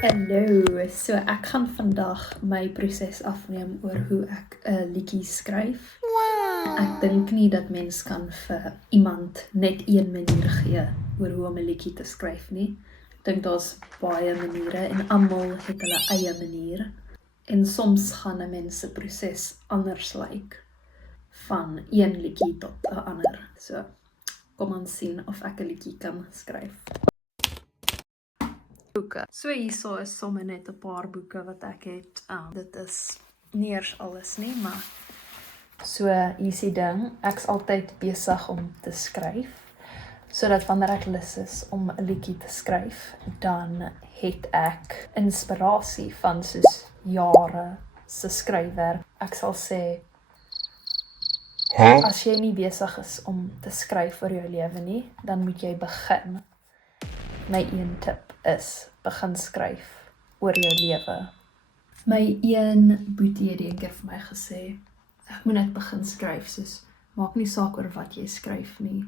Hallo, so ek gaan vandag my proses afneem oor hoe ek 'n liedjie skryf. Ek dink nie dat mens kan vir iemand net een manier gee oor hoe om 'n liedjie te skryf nie. Ek dink daar's baie maniere en almal het hulle eie manier. En soms gaan 'n mens se proses anders lyk van een liedjie tot 'n ander. So, kom ons sien of ek 'n liedjie kan skryf. Boeke. So hierso is sommer net 'n paar boeke wat ek het. Dit is nie eers alles nie, maar so hier is die ding, ek's altyd besig om te skryf, sodat wanneer ek lus is om 'n liedjie te skryf, dan het ek inspirasie van soos jare se skryfwerk. Ek sal sê, as jy nie besig is om te skryf oor jou lewe nie, dan moet jy begin. My een tip is, begin skryf oor jou lewe. My een boetie het eendag vir my gesê, ek moet net begin skryf, soos, maak nie saak oor wat jy skryf nie.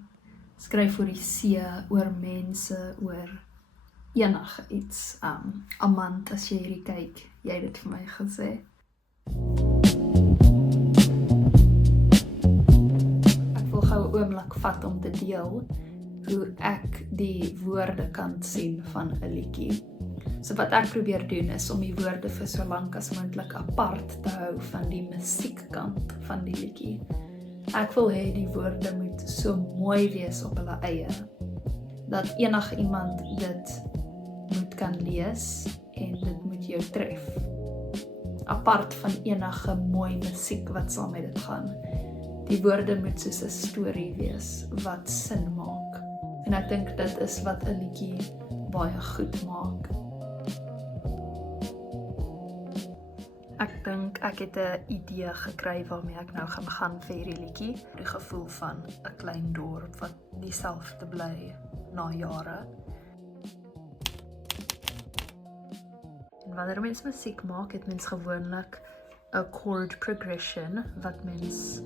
Skryf oor die see, oor mense, oor enige iets. Amand, as jy hierdie kyk, jy het dit vir my gesê. Ek wil gou 'n oomblik vat om te deel hoe ek die woorde kan sien van 'n liedjie. So wat ek probeer doen is om die woorde vir so lank as moontlik apart te hou van die musiekkant van die liedjie. Ek wil hê die woorde moet so mooi wees op hulle eie, dat enige iemand dit moet kan lees en dit moet jou tref. Apart van enige mooi musiek wat saam met dit gaan. Die woorde moet soos 'n storie wees wat sin maak. En ek dink dit is wat 'n liedjie baie goed maak. Ek dink ek het 'n idee gekry waarmee ek nou gaan vir hierdie liedjie. Die gevoel van 'n klein dorp wat dieselfde bly na jare. En wanneer mens musiek maak, het mens gewoonlik 'n chord progression wat mens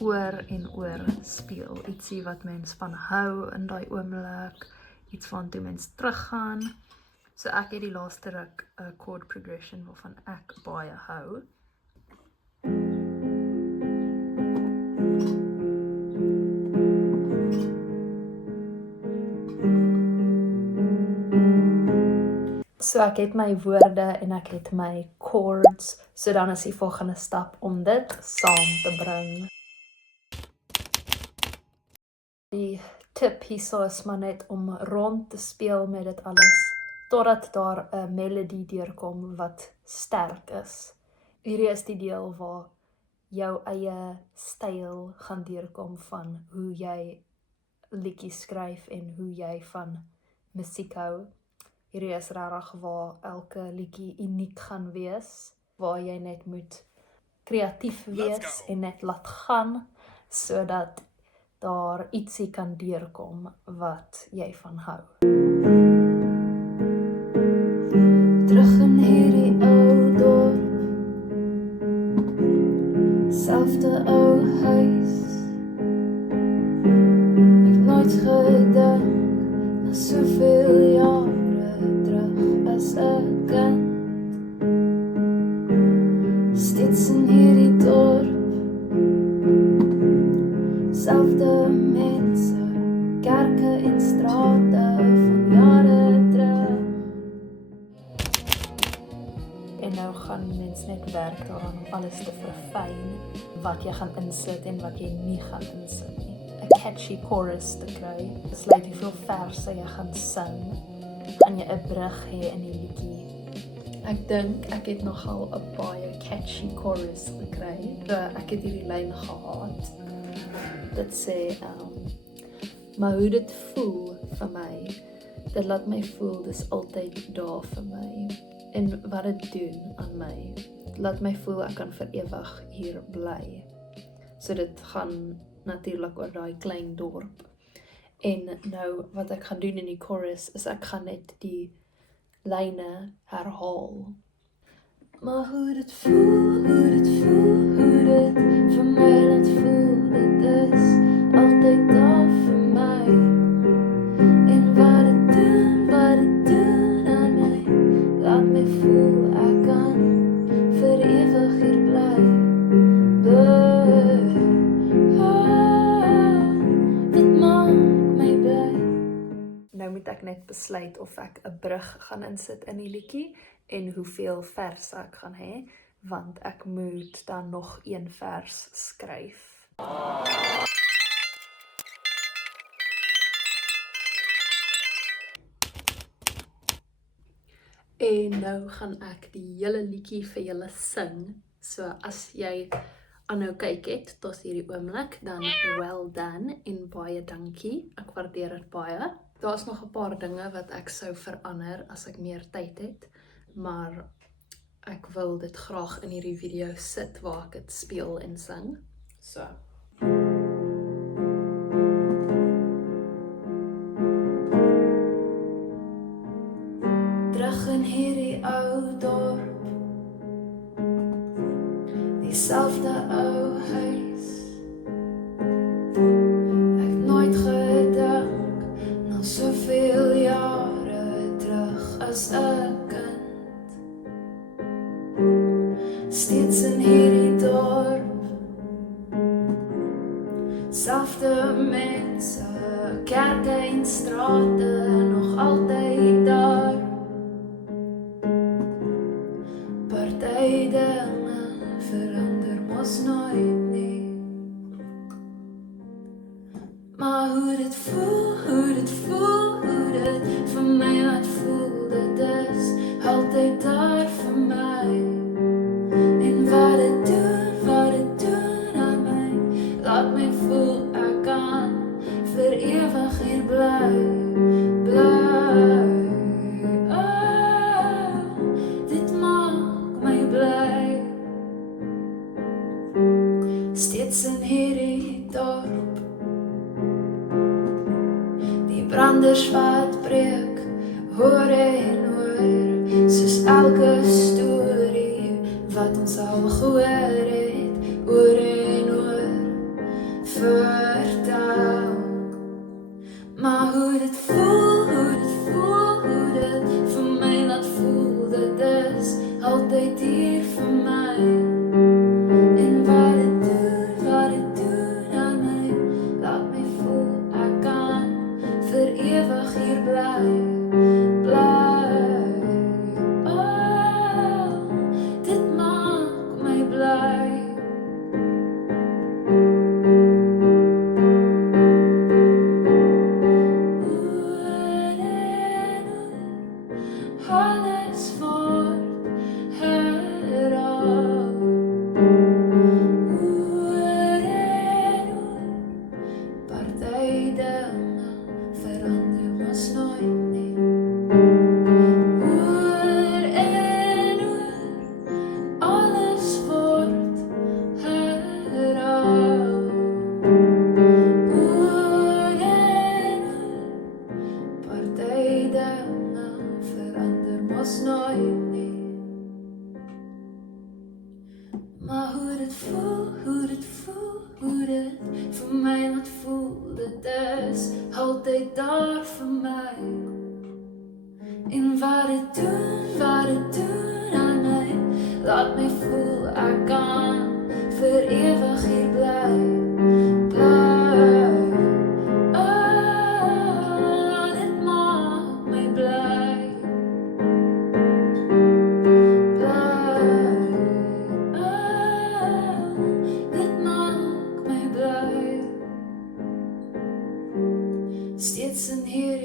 oor en oor speel. Ietsie wat mens van hou in daai oomblik, iets van toe mens teruggaan. So ek het die laaste ruk 'n chord progression waarvan ek baie hou. So ek het my woorde en ek het my chords, so dan is die volgende stap om dit saam te bring. Die tip hierso is maar net om rond te speel met dit alles, totdat daar 'n melodie deurkom wat sterk is. Hierdie is die deel waar jou eie styl gaan deurkom van hoe jy liedjies skryf en hoe jy van musiek hou. Hierdie is regtig waar elke liedjie uniek gaan wees, waar jy net moet kreatief wees en net laat gaan, sodat daar ietsie kan deurkom wat jy van hou. Terug in hierdie ou dorp, selfde ou huis. Ek nooit gedink na soveel jare terug as 'n kind. Steeds in hierdie dorp, selfde mense, kerke en strate van jare terug. En nou gaan mens net werk daaraan om alles te verfyn, wat jy gaan insit en wat jy nie gaan insit nie. 'n catchy chorus te kry, besluit hoeveel verse jy gaan sing, gaan jy 'n brug hê in die liedjie. Ek dink ek het nogal 'n baie catchy chorus gekry. So ek het hierdie lyn gehad. Dit sê, maar hoe dit voel vir my, dit laat my voel dis altyd daar vir my. En wat dit doen aan my, laat my voel ek kan vir ewig hier bly. So dit gaan natuurlik oor daai klein dorp. En nou wat ek gaan doen in die chorus is ek gaan net die lyne herhaal. Maar hoe dit voel, hoe dit vir my laat voel, dit is altyd daar vir my. En wat dit doen aan my, besluit of ek 'n brug gaan insit in die liedjie en hoeveel verse ek gaan hê, want ek moet dan nog een vers skryf. En nou gaan ek die hele liedjie vir julle sing. So as jy aanhou kyk het tot hierdie oomblik, dan well done en baie dankie. Ek waardeer dit baie. Daar's nog 'n paar dinge wat ek sou verander as ek meer tyd het, maar ek wil dit graag in hierdie video sit waar ek dit speel en sing. So. Terug in hierdie ou dorp, dieselfde ou huis. Ek nooit gedink, na soveel jare terug as 'n kind. Steeds in hierdie dorp, selfde mense, kerke en strate, nog altyd daar. Party dinge verander mos nooit nie. Maar hoe dit voel, hoe dit vir my laat voel, dit is altyd daar vir my. En wat dit doen aan my, laat my voel ek kan vir ewig hier bly. Dit maak my bly. Steeds in hierdie dorp, die branders wat breek, hoor en hoor, soos elke storie wat ons al gehoor het, oor en oor, vertel. Maar hoe dit voel, hoe dit vir my laat voel, dit is altyd hier vir my. En wat dit doen aan my, laat my voel ek kan vir ewig hier bly. Dit maak my bly. Alles word herhaal. Oor en oor, party dinge verander mos nooit nie. Oor en oor, alles word herhaal. Oor en oor, party dinge verander mos nooit nie. Maar hoe dit voel, hoe dit vir my laat voel, dit is altyd daar vir my. En wat dit doen aan my, laat my voel ek kan vir ewig hier bly. Dit maak my bly. Dit maak my bly. Steeds in hierdie